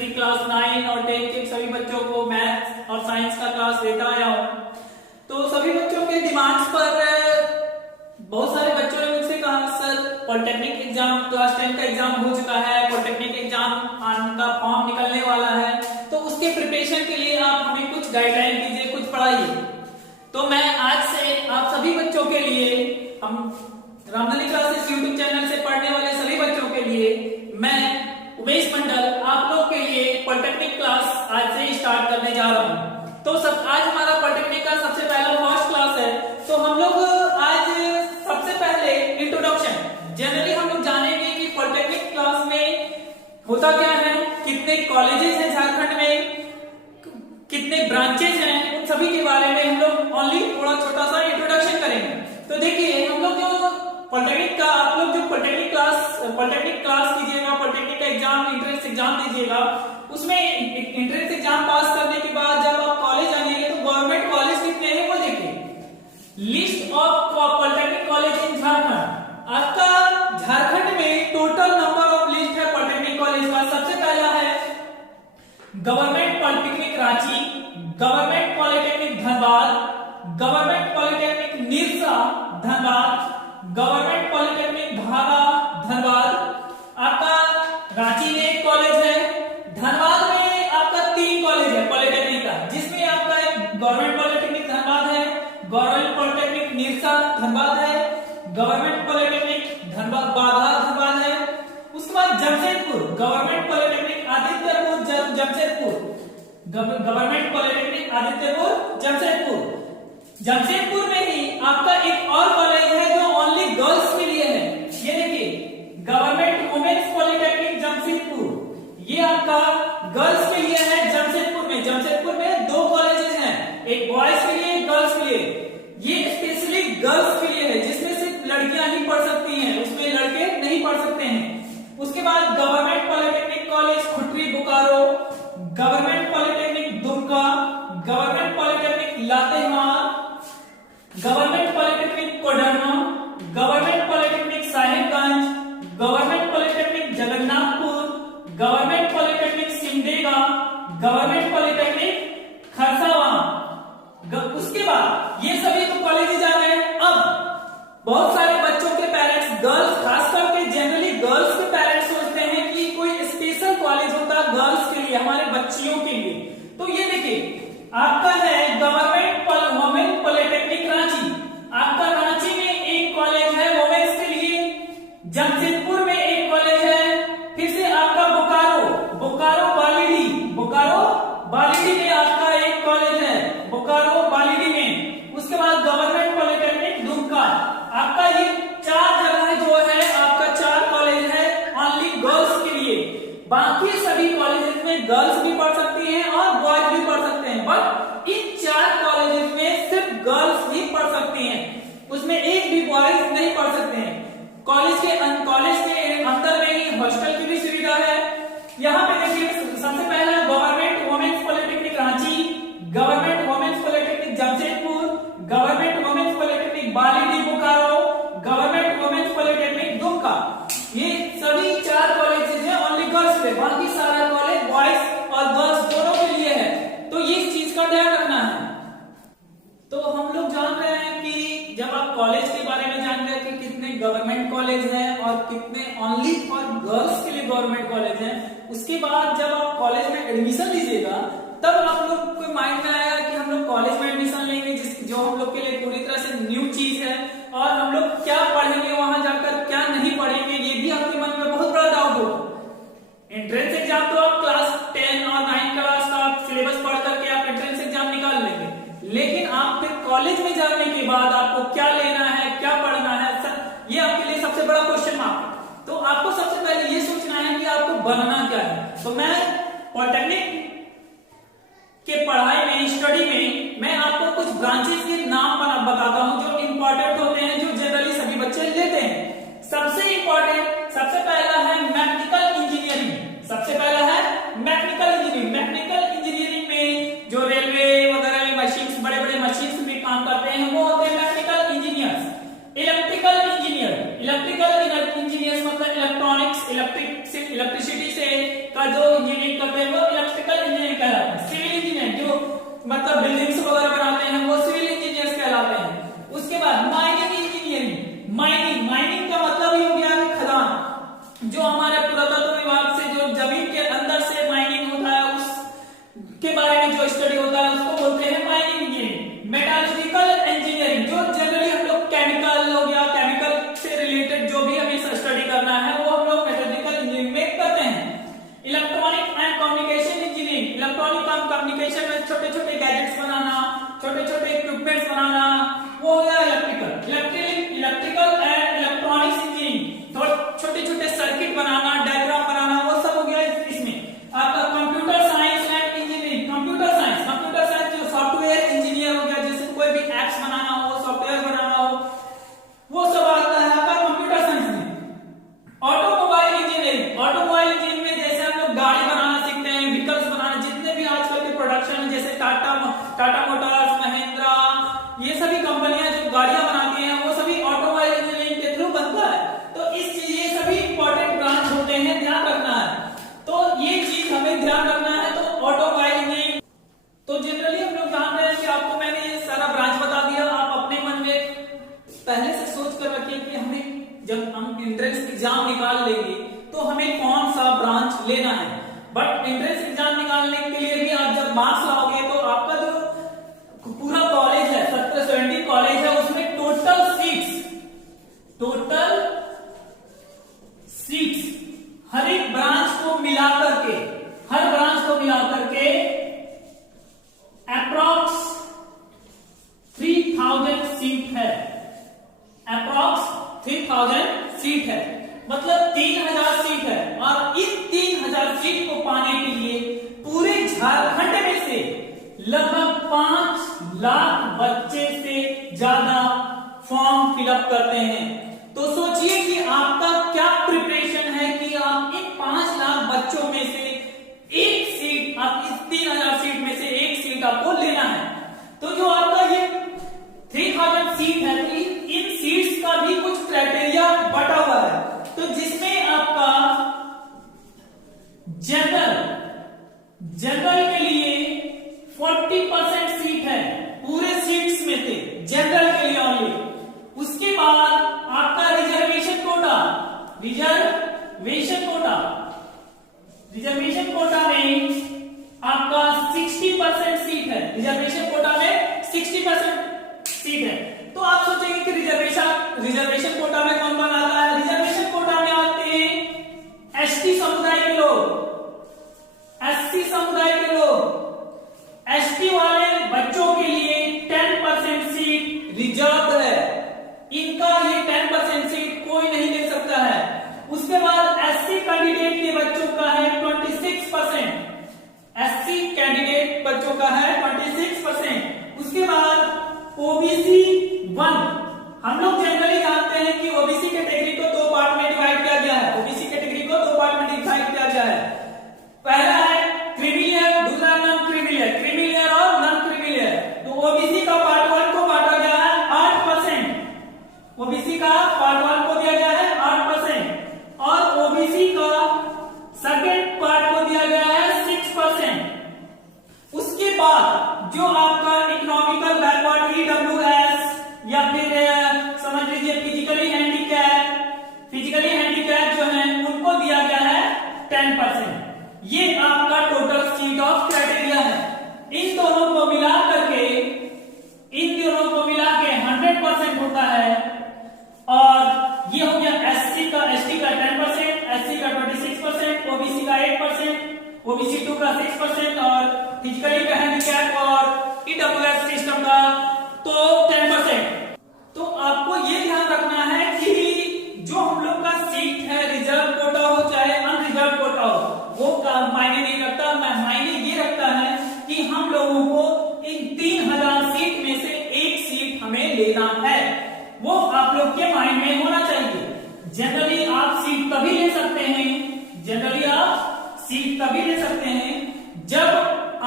SSC class 9 और 10 के सभी बच्चों को मैथ्स और साइंस का क्लास देता आया हूँ। तो सभी बच्चों के डिमांड्स पर बहुत सारे बच्चों ने मुझसे कहा सर पॉलिटेक्निक एग्जाम क्लास 10 का एग्जाम हो चुका है, पॉलिटेक्निक एग्जाम का फॉर्म निकलने वाला है, तो उसके प्रिपरेशन के लिए आप हमें कुछ गाइडलाइन दीजिए, कुछ पढ़ाइए। तो मैं आज से आप सभी बच्चों के लिए, हम रामधनी क्लासेस यूट्यूब चैनल से पढ़ने वाले सभी बच्चों के लिए मैं उमेश मंडल आप लोग के लिए पॉलिटेक्निक क्लास आज से स्टार्ट करने जा रहा हूं। तो सब आज हमारा पॉलिटेक्निक का सबसे पहला फर्स्ट क्लास है। तो हम लोग आज सबसे पहले इंट्रोडक्शन, जनरली हम लोग जानेंगे कि पॉलिटेक्निक क्लास में होता क्या है, कितने कॉलेजेस हैं झारखंड में, कितने ब्रांचेस हैं, उन सभी के बारे में हम लोग ओनली थोड़ा छोटा सा इंट्रोडक्शन करेंगे। तो देखिए हम लोग जो पॉलिटेक्निक का, आप लोग जो पॉलिटेक्निक क्लास कीजिएगा, पॉलिटेक्निक का एग्जाम एंट्रेंस एग्जाम दीजिएगा, उसमें एंट्रेंस एग्जाम पास करने के बाद जब आप कॉलेज आएंगे तो गवर्नमेंट कॉलेज कितने हैं वो देखिए। List of polytechnic college in Jharkhand, आपका झारखंड में टोटल नंबर ऑफ लिस्ट है पॉलिटेक्निक कॉलेज का। सबसे पहला है government polytechnic Ranchi, government polytechnic Dhanbad, government polytechnic Nirsa Dhanbad, government polytechnic भागा धनबाद। आपका रांची में एक कॉलेज है, धनबाद में आपका 3 कॉलेज है पॉलिटेक्निक का, जिसमें आपका एक गवर्नमेंट पॉलिटेक्निक धनबाद है, गवर्नमेंट पॉलिटेक्निक निरसा धनबाद है, गवर्नमेंट पॉलिटेक्निक धनबाद बाधा धनबाद है। उसके बाद Jamshedpur, government polytechnic Adityapur Jamshedpur, government polytechnic Adityapur Jamshedpur. Jamshedpur में ही आपका एक और कॉलेज है जो ओनली गर्ल्स के लिए है, ये देखिए गवर्नमेंट वुमेन्स पॉलिटेक्निक जमशेदपुर, ये आपका गर्ल्स के लिए है जमशेदपुर में। जमशेदपुर में 2 कॉलेजेस हैं, एक बॉयज के लिए एक गर्ल्स के लिए। ये स्पेशली गर्ल्स के लिए है, जिसमें सिर्फ लड़कियां ही पढ़ सकती हैं, उसमें लड़के नहीं पढ़ सकते हैं। उसके बाद government polytechnic college Khutti Bokaro, government polytechnic Dumka, government polytechnic Latehar, government polytechnic Koderma, government polytechnic Sahibganj, government polytechnic Jagannathpur, government polytechnic Simdega, government polytechnic Kharsawan. उसके बाद ये सभी तो कॉलेजेस आ गए। अब बहुत सारे बच्चों के पेरेंट्स, गर्ल्स खास करके जनरली गर्ल्स के पेरेंट्स सोचते हैं कि कोई स्पेशल कॉलेज होता है गर्ल्स के लिए, हमारे बच्चियों के लिए। तो ये देखिए आपका है गवर्नमेंट वुमेन पॉलिटेक्निक रांची, आपका रांची में एक कॉलेज है वुमेन्स के लिए, जमशेदपुर में एक कॉलेज है, फिर से आपका बोकारो बालीडी में आपका एक कॉलेज है, बोकारो बालीडी में। उसके बाद गवर्नमेंट पॉलिटेक्निक दुमका। आपका ये 4 जगह जो है, आपका 4 कॉलेज है ओनली गर्ल्स के लिए। बाकी सभी कॉलेजेस में गर्ल्स भी पढ़ सकती हैं और बॉयज भी पढ़ सकते हैं, बट इन 4 कॉलेजेस में सिर्फ गर्ल्स ही पढ़ सकती हैं, उसमें एक भी बॉयज नहीं पढ़ सकते हैं। कॉलेज के अंदर में ही हॉस्टल की भी सुविधा है। यहाँ पे देखिए सबसे पहला government women's polytechnic Ranchi, government women's polytechnic Jamshedpur, government women's polytechnic Balidih Bokaro, government women's polytechnic Dumka. ये सभी 4 कॉलेजेस हैं ओनली गर्ल्स के, बाकी सारा कॉलेज बॉयज और गर्ल्स दोनों के लिए है। तो ये इस चीज का ध्यान रखना है। तो हम लोग जान रहे हैं कि जब आप कॉलेज के बारे में जान गए कि कितने गवर्नमेंट कॉलेज हैं और कितने ओनली फॉर गर्ल्स के लिए गवर्नमेंट कॉलेज हैं, उसके बाद जब आप कॉलेज में एडमिशन लीजिएगा तब आप लोग को माइंड में आया कि हम लोग कॉलेज में एडमिशन लेंगे जो हम लोग के लिए पूरी तरह से न्यू चीज है, और हम लोग क्या पढ़ेंगे वहां जाकर, क्या नहीं पढ़ेंगे, ये भी आपके मन में बहुत बड़ा डाउट होगा। एंट्रेंस एग्जाम तो आप क्लास 10 और 9 क्लास का सिलेबस पढ़ करके आप एंट्रेंस एग्जाम निकाल लेंगे, लेकिन आप फिर कॉलेज में जाने के बाद आपको क्या लेना है, क्या पढ़ना है, ये आपके लिए सबसे बड़ा क्वेश्चन मार्क है। तो आपको सबसे पहले ये सोचना है कि आपको बनना क्या है। तो मैं पॉलिटेक्निक के पढ़ाई में, स्टडी में मैं आपको कुछ ब्रांचेस के नाम बताता हूं जो इंपॉर्टेंट होते हैं, जो जनरली सभी बच्चे लेते हैं। सबसे इंपॉर्टेंट, सबसे पहला है मैकेनिकल इंजीनियरिंग। सबसे पहला है मैकेनिकल इंजीनियरिंग। मैकेनिकल इंजीनियरिंग में जो रेलवे वगैरह में मशीन्स, बड़े बड़े मशीन्स में काम करते हैं वो होते हैं mechanical engineers. Electrical engineer, electrical engineers मतलब इलेक्ट्रॉनिक्स, इलेक्ट्रिसिटी से का जो इंजीनियरिंग करते हैं वो इलेक्ट्रिकल इंजीनियरिंग कहलाते हैं। सिविल इंजीनियर जो मतलब बिल्डिंग्स वगैरह बनाते हैं वो सिविल इंजीनियर्स कहलाते हैं। उसके बाद माइनिंग इंजीनियरिंग, माइनिंग का मतलब ही हो गया खदान, जो हमारे पुरातत्व विभाग से जो जमीन के अंदर से माइनिंग होता है उसके बारे में जो स्टडी होता है उसको बोलते हैं माइनिंग इंजीनियरिंग। मेटालर्जिकल इंजीनियरिंग जो जनरली हम लोग केमिकल हो गया, केमिकल से रिलेटेड जो भी हमें स्टडी करना है वो हम लोग मेटालर्जिकल इंजीनियरिंग में करते हैं। Electronic and communication engineering, electronic and communication में छोटे छोटे गैजेट्स बनाना, छोटे छोटे इक्विपमेंट्स बनाना, वो हो गया इलेक्ट्रिकल एंड इलेक्ट्रॉनिक्स इंजीनियरिंग, छोटे छोटे सर्किट बनाना, डायग्राम बनाना, वो सब हो गया इसमें। आपका computer science and engineering, computer science जो सॉफ्टवेयर इंजीनियर हो गया, जैसे कोई भी एप्स बनाना हो, सॉफ्टवेयर बनाना हो, वो सब आता है आपका कंप्यूटर साइंस में। ऑटोमोबाइल इंजीनियरिंग में जैसे हम लोग गाड़ी बनाना सीखते हैं, व्हीकल्स बनाना, जितने भी आजकल के प्रोडक्शन है जैसे टाटा मोटर्स, महिंद्रा, ये सभी कंपनियां जो गाड़ियां बनाती हैं वो सभी ऑटोमोबाइल इंजीनियरिंग के थ्रू बनता है। तो ये सभी इंपॉर्टेंट ब्रांच होते हैं, ध्यान रखना है। तो ये चीज हमें ध्यान रखना है। तो ऑटोमोबाइल इंजीनियरिंग तो जनरली हम लोग जान रहे हैं कि आपको मैंने ये सारा ब्रांच बता दिया। आप अपने मन में पहले से सोच कर रखिए कि हमें जब हम एंट्रेंस एग्जाम निकाल लेंगे तो हमें कौन सा ब्रांच लेना है। बट एंट्रेंस एग्जाम निकालने के लिए भी आप जब मार्क्स लाओगे तो आपका जो पूरा कॉलेज है 70 कॉलेज है उसमें टोटल सीट्स हर एक ब्रांच को मिलाकर के अप्रॉक्स 3000 सीट है। अप्रॉक्स 3000 सीट है, मतलब 3000 सीट है। और इन 3000 सीट को पाने के लिए पूरे झारखंड में से लगभग 5 लाख बच्चे से ज्यादा फॉर्म फिलअप करते हैं। तो सोचिए कि आपका क्या प्रिपरेशन है कि आप इन 5 लाख बच्चों में से एक सीट, आप इस 3000 सीट में से एक सीट आपको लेना है। तो जो आपका ये 3000 सीट है, तो इन सीट्स का भी कुछ क्राइटेरिया बटा हुआ है। तो जिसमें आपका जनरल के लिए 40% सीट है पूरे सीट्स में से, जनरल के लिए ओनली। उसके बाद आपका रिजर्वेशन कोटा में आपका 60% सीट है। रिजर्वेशन कोटा में 60% सीट है। तो आप सोचेंगे कि रिजर्वेशन कोटा में कौन कौन आता है। रिजर्वेशन कोटा में आते हैं एसटी समुदाय के लोग, एससी समुदाय के लोग। एसटी वाले बच्चों के लिए 10% सीट रिजर्व है। इनका ये 10% सीट कोई नहीं ले सकता है। उसके बाद एससी कैंडिडेट के बच्चों का है 26%। एससी कैंडिडेट बच्चों का है 26%। उसके बाद ओबीसी 1, हम लोग जनरली जानते हैं कि ओबीसी कैटेगरी को 2 पार्ट में डिवाइड किया गया है। ओबीसी कैटेगरी को 2 पार्ट में डिवाइड किया गया है। पहला है क्रीमिलियर, दूसरा नॉन क्रीमिलियर और नॉन क्रीमिलियर। तो ओबीसी का पार्ट 1 को बांटा गया है 8%। ओबीसी का पार्ट 1 को दिया गया है 8% और ओबीसी का सेकंड पार्ट को दिया गया है 6%। उसके बाद जो आपका इकोनॉमिकल बैकवर्ड ईडब्ल्यूएस या फिर समझ लीजिए फिजिकली हैंडीकैप जो है उनको दिया गया है 10%। ये आपका टोटल सीट ऑफ क्राइटेरिया है। इन दोनों को मिला के 100% होता है। और ये हो गया एसटी का 10%, एससी का 26%, ओबीसी का 8%, ओबीसी 2 का 6% और फिजिकली हैंडीकैप और ईडब्ल्यूएस सिस्टम का तो 10%। तो आपको ये ध्यान रखना है कि जो हम लोग का सीट है रिजर्व कोटा हो चाहे अनरिजर्व कोटा हो, वो मायने नहीं रखता। मायने ये रखता है कि हम लोगों को इन 3000 सीट में से एक सीट हमें लेना है। वो आप लोग के माइंड में होना चाहिए। जनरली आप सीट तभी ले सकते हैं जब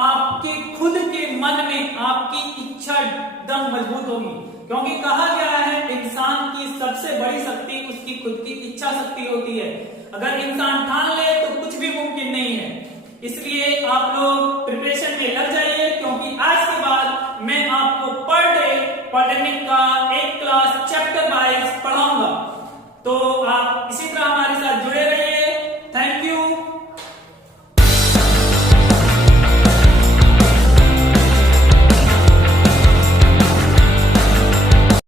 आपके खुद के मन में आपकी इच्छा एकदम मजबूत होगी। क्योंकि कहा गया है इंसान की सबसे बड़ी शक्ति उसकी खुद की इच्छा शक्ति होती है। अगर इंसान ठान ले तो कुछ भी मुमकिन नहीं है। इसलिए आप लोग प्रिपरेशन में लग जाइए, क्योंकि आज के बाद